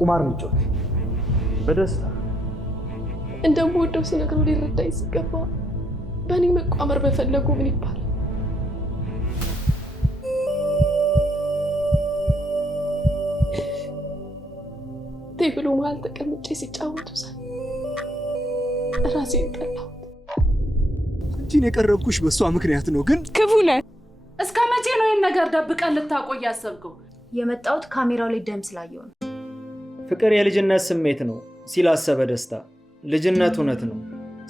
ቁማር ምጮት በደስታ እንደምወደው ሲነግረው ሊረዳኝ ሲገባ በእኔ መቋመር በፈለጉ ምን ይባላል? ቴብሉ መሀል ተቀምጬ ሲጫወቱ ሳይ ራሴን ጠላሁት። አንቺን የቀረብኩሽ በእሷ ምክንያት ነው። ግን ክፉ ነህ። እስከ መቼ ነው ይህን ነገር ደብቀን ልታቆይ ያሰብከው? የመጣሁት ካሜራው ላይ ደም ስላየው ነው። ፍቅር የልጅነት ስሜት ነው ሲል አሰበ ደስታ። ልጅነት እውነት ነው።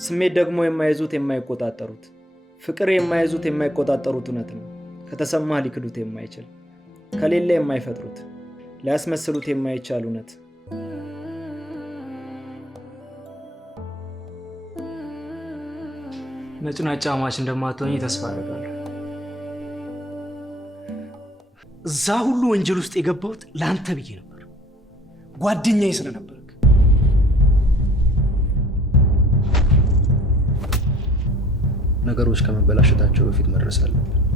ስሜት ደግሞ የማይዙት የማይቆጣጠሩት። ፍቅር የማይዙት የማይቆጣጠሩት እውነት ነው። ከተሰማ ሊክዱት የማይችል ከሌለ የማይፈጥሩት ሊያስመስሉት የማይቻል እውነት። ነጭናጫ ማች እንደማትሆኝ ተስፋ አደርጋለሁ። እዛ ሁሉ ወንጀል ውስጥ የገባሁት ለአንተ ብዬ ነበር፣ ጓደኛዬ ስለነበርክ። ነገሮች ከመበላሸታቸው በፊት መድረስ አለብን።